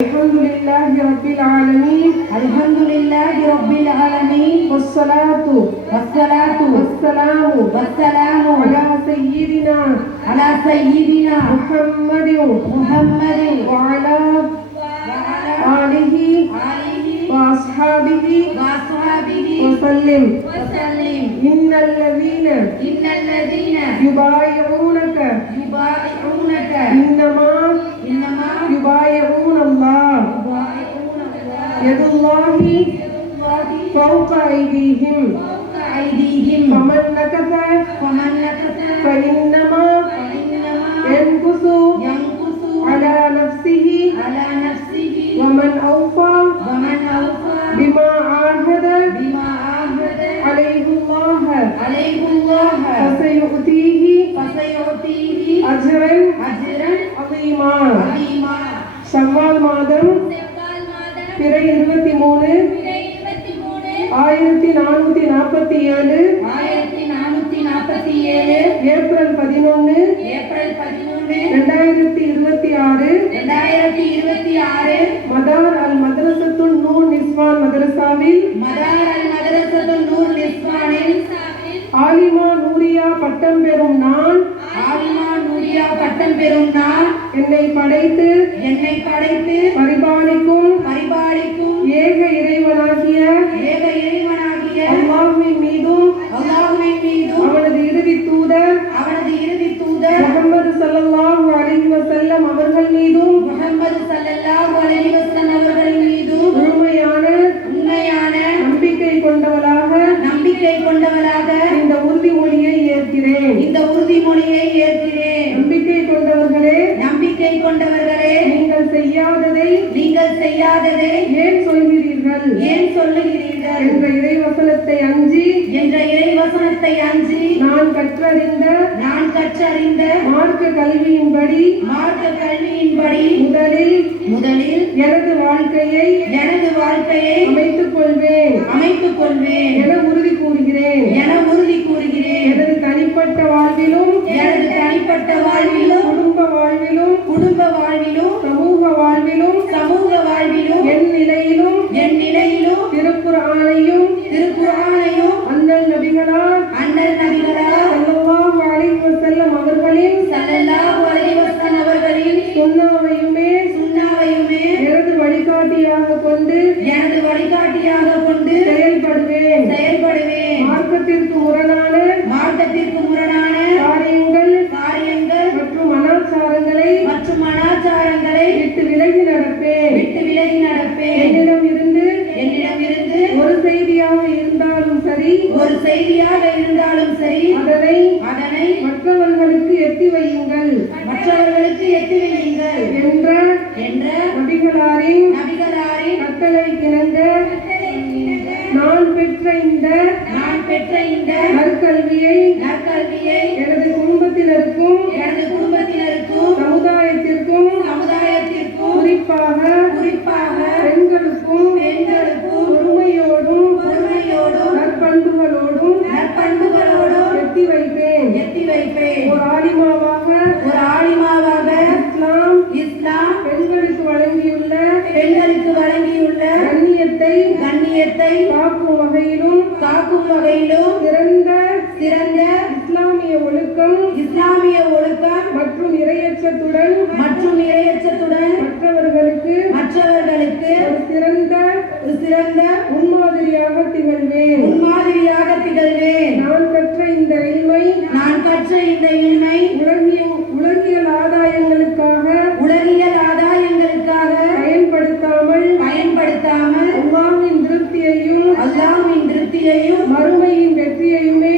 الحمد لله رب العالمين الحمد لله رب العالمين والصلاة والسلام على سيدنا محمد وعلى آله وأصحابه وسلم. إن الذين يبايعونك إنما يبايعون الله يد الله فوق أيديهم فمن نكث فإنما ينكث على نفسه ومن أوفى بما عاهد عليه الله فسيؤتيه أجرا عظيما. ஷவ்வால் மாதம் பிறை 23 1447 ஏப்ரல் 11 2026 மதார் அல் மதரசத்துல் நூர் நிஸ்வான் மதரசாவில் ஆலிமா நூரியா பட்டம் பெறும் நான் என்னை படைத்து பரிபாலிக்கும் ஏக இறைவனாகிய அல்லாஹ்வின் மீதும் அவனது இறுதி தூதர் முஹம்மது ஸல்லல்லாஹு அலைஹி வஸல்லம் அவர்கள் மீதும் உண்மையான நம்பிக்கை கொண்டவளாக இந்த உறுதிமொழியை ஏற்கிறேன். நம்பிக்கை கொண்டவர்களே நீங்கள் செய்யாததை ஏன் சொல்கிறீர்கள் என்ற இறைவசனத்தை அஞ்சி நான் கற்றறிந்த மார்க்க கல்வியின்படி முதலில் எனது வாழ்க்கையை அமைத்துக் கொள்வேன் என உறுதி கூறுகிறேன். எனது தனிப்பட்ட வாழ்விலும் குடும்ப வாழ்விலும் சமூக வாழ்விலும் என் நிலையிலும் திருக்குர்ஆனையும் அண்ணல் நபிகளார் ஸல்லல்லாஹு அலைஹி வஸல்லம் அவர்களின் சுன்னாவையுமே எனது வழிகாட்டியாக கொண்டு செயல்படுவேன். மார்க்கத்திற்கு முரணான காரியங்கள் மற்றும் அனாச்சாரங்களை விட்டு விலகி நடப்பேன். என்னிடம் இருந்து ஒரு செய்தியாக இருந்தாலும் சரி அதனை மற்றவர்களுக்கு எத்தி வையுங்கள் என்ற நபிகளாரின் கட்டளைக்கிணங்க நான் பெற்ற இந்த நற்கல்வியை எனது குடும்பத்தினருக்கும் சமுதாயத்திற்கும் குறிப்பாக பெண்களுக்கும் பொறுமையோடும் நற்பண்புகளோடும் எத்தி வைப்பேன். ஒரு ஆலிமாவாக இஸ்லாம் பெண்களுக்கு வழங்கியுள்ள கண்ணியத்தை காக்கும் வகையிலும் சிறந்த இஸ்லாமிய ஒழுக்கம் மற்றும் இறையச்சத்துடன் மற்றவர்களுக்கு ஒரு சிறந்த முன்மாதிரியாக திகழ்வேன். நான் கற்ற இந்த இல்மை உலகியல் ஆதாயங்களுக்காக பயன்படுத்தாமல் அல்லாஹ்வின் திருப்தியையும் மறுமையின் வெற்றியையுமே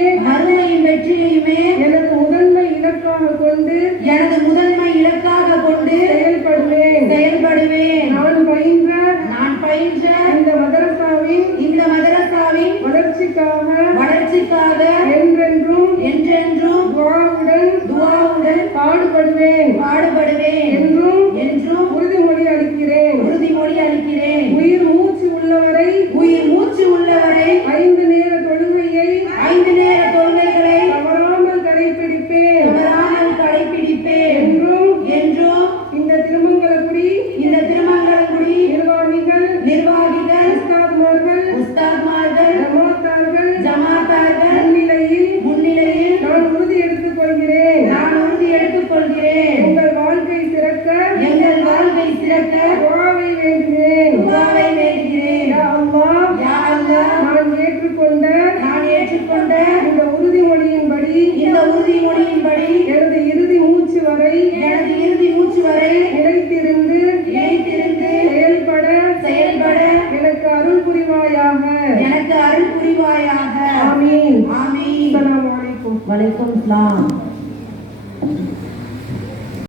எனது முதன்மை இலக்காக கொண்டு செயல்படுவேன். நான் பயின்ற இந்த மதரசாவின் வளர்ச்சிக்காக என்றென்றும் துஆவுடன் பாடுபடுவேன் என்றும் உறுதிமொழி அளிக்கிறேன். உயிர் மூச்சு உள்ளவரை 5 நேர தொழுகையை Walaikum Salam.